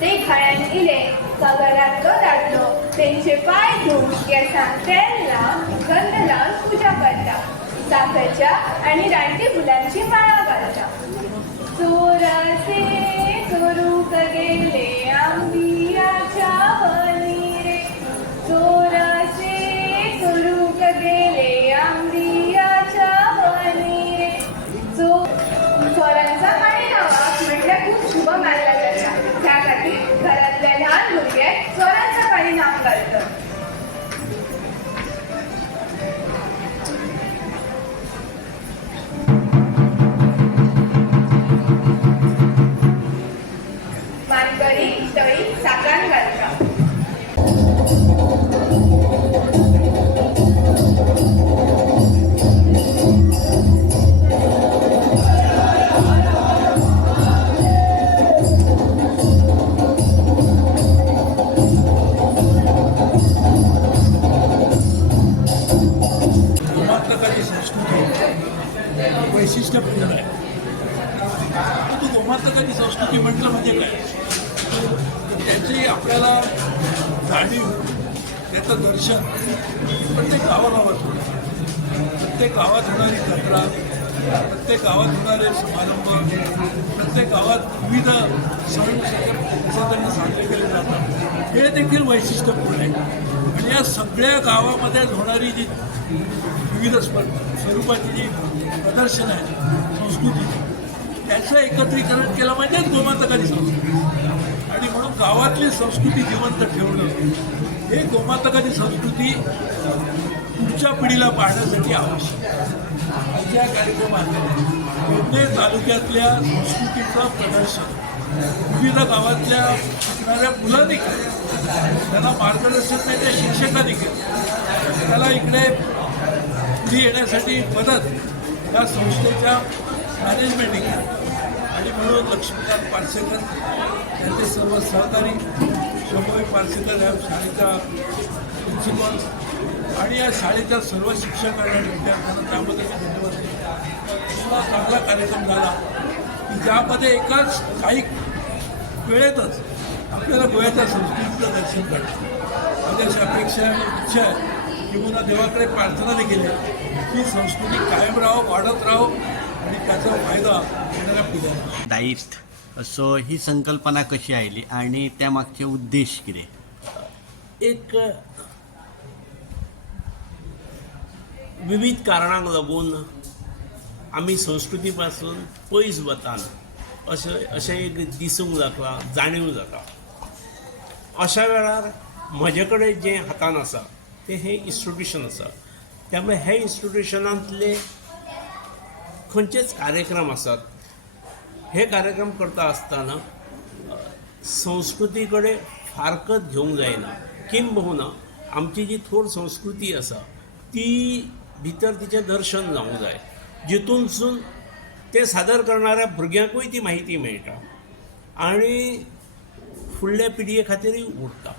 ते खळ्यान इले घरात दादलो तेंचे पाय धुवून केसांक तेल लावन गंध लावन पूजा करता. साखरच्या आणि रानटी फुलांची माळा घालता. चोराचे चोरूक गेले आंबियाच्या वनी रे, चोराचे चोरूक गेले आंबियाच्या वनी रे. चोरांचा पाणी नावाक म्हटल्यार खूप शुभ मानला जाता. त्या खातीर घरातले लहान भुरगे चोरांचा पाणी नाव घालतात. मानकरी तळी साकान घालता. वैशिष्ट्यपूर्ण आहे. परंतु गोमांतकाची संस्कृती म्हटलं म्हणजे काय, त्याची आपल्याला जाणीव, त्याचं दर्शन प्रत्येक गावागावात होतं. प्रत्येक गावात होणारी जत्रा, प्रत्येक गावात होणारे समारंभ, प्रत्येक गावात विविध सण त्यांना साजरे केले जातात. हे देखील वैशिष्ट्यपूर्ण आहे. आणि या सगळ्या गावामध्ये होणारी जी विविध स्वरूपाची जी प्रदर्शन आहे संस्कृती, त्याचं एकत्रीकरण केलं म्हणजे गोमांतकाची संस्कृती. आणि म्हणून गावातली संस्कृती जिवंत ठेवणं हे गोमांतकाची संस्कृती पुढच्या पिढीला पाहण्यासाठी आवश्यक आहे. या कार्यक्रमात पेडणे तालुक्यातल्या संस्कृतीचं प्रदर्शन विविध गावातल्या शिकणाऱ्या मुलांनी केलं, त्यांना मार्गदर्शन नाही त्या शिक्षकांनी केलं, त्याला इकडे पुढे येण्यासाठी मदत या संस्थेच्या मॅनेजमेंटने केली. आणि म्हणून लक्ष्मीकांत पार्सेकर यांचे सर्व सहकारी, शंभवी पार्सेकर या शाळेच्या प्रिन्सिपल आणि या शाळेच्या सर्व शिक्षकांना विद्यार्थ्यांना त्याबद्दल धन्यवाद. चांगला कार्यक्रम झाला की ज्यामध्ये एकाच काही वेळेतच आपल्याला गोव्याच्या संस्कृतीचं दर्शन घडतं. माझी अशी अपेक्षा आणि इच्छा आहे की पुन्हा देवाकडे प्रार्थना देखील आहे की संस्कृती कायम राहो, वाढत राहो आणि त्याचा फायदा येणाऱ्या पिढ्यांना. दायित्व सो ही संकल्पना कशी आयली आणि त्या मागचे उद्देश कितें? एक विविध कारणांक लागून आमी संस्कृती पासून पयस वतात अशें एक दिसूंक लागला, जाणीव जाता. अशा वेळार म्हजे कडेन जें हातान आसा तें हें इन्स्टिट्यूशन आसा. त्यामुळे हे इन्स्टिट्यूशनांतले खंयचेच कार्यक्रम आसात, हे कार्यक्रम करता आसतना संस्कृती कडेन फारकत घेवंक जायना. किंबहुना आमची जी थोर संस्कृती आसा ती भितर तिचें दर्शन जावंक जाय, जितूनसून ते सादर करणाऱ्या भुरग्यांकूय ती माहिती मेळटा आनी फुडल्या पिडये खातीरय उरता.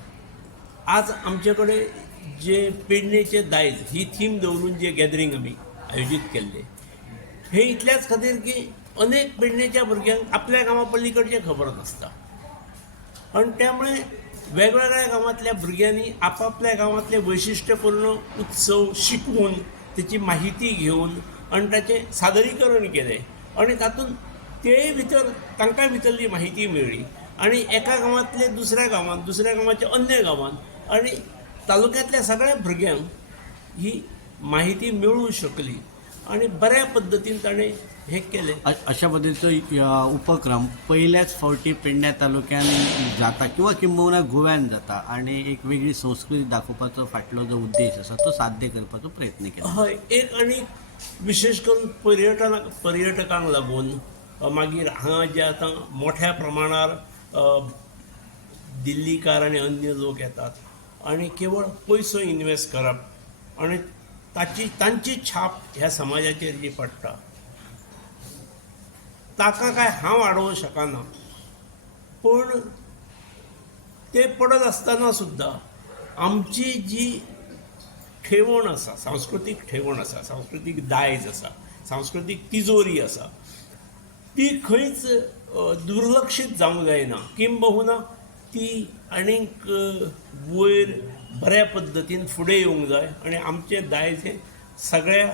आज आमचे कडेन जे पेडणेचे दायज ही थीम दवरून जे गॅदरींग आमी आयोजीत केल्ले, हे इतल्याच खातीर की अनेक पेडणेच्या भुरग्यांक आपल्या गांवा पल्लीकडचें खबर नासता आनी त्यामुळे वेगवेगळ्या गांवांतल्या भुरग्यांनी आपापल्या गांवांतले वैशिश्ट्यपूर्ण उत्सव शिकून तेची माहिती घेवन आनी ताचें सादरीकरण केलें आनी तातूंत तेय भितर तांकां भितरली माहिती मेळ्ळी आनी एका गांवांतले दुसऱ्या गांवांत, दुसऱ्या गांवांचे अन्य गांवांत आनी तालुक्यांतल्या सगळ्या भुरग्यांक ही माहिती मेळूंक शकली आनी बऱ्या पद्दतीन ताणें हें केलें. अशा पद्दतीचो उपक्रम पहिल्याच फावटी पेडण्या तालुक्यात जाता किंवा किंबहुना गोव्यान जाता आणि एक वेगळी संस्कृती दाखोवपाचो फाटलो जो उद्देश आसा तो साध्य करपाचो प्रयत्न केला. हय, एक आनी विशेश करून पर्यटकांक लागून मागीर हांगा जे आतां मोठ्या प्रमाणार दिल्लीकार आनी अन्य लोक येतात आनी केवळ पयसो इन्वेस्ट करप आनी तांची छाप ह्या समाजाचेर जी पडटा ताका काय हांव आडोवंक शकना. पूण ते पडत आसतना सुद्दां आमची जी ठेवण आसा, सांस्कृतीक ठेवण आसा, सांस्कृतीक दायज आसा, सांस्कृतीक तिजोरी आसा, ती खंयच दुर्लक्षीत जावंक जायना. किंबहुना ती आनीक वयर बऱ्या पद्दतीन फुडें येवंक जाय आनी आमचें दायज हें सगळ्या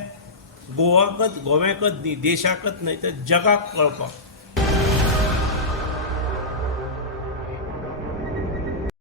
गोव्याकच न्ही, देशाकच न्हय तर जगाक कळपाक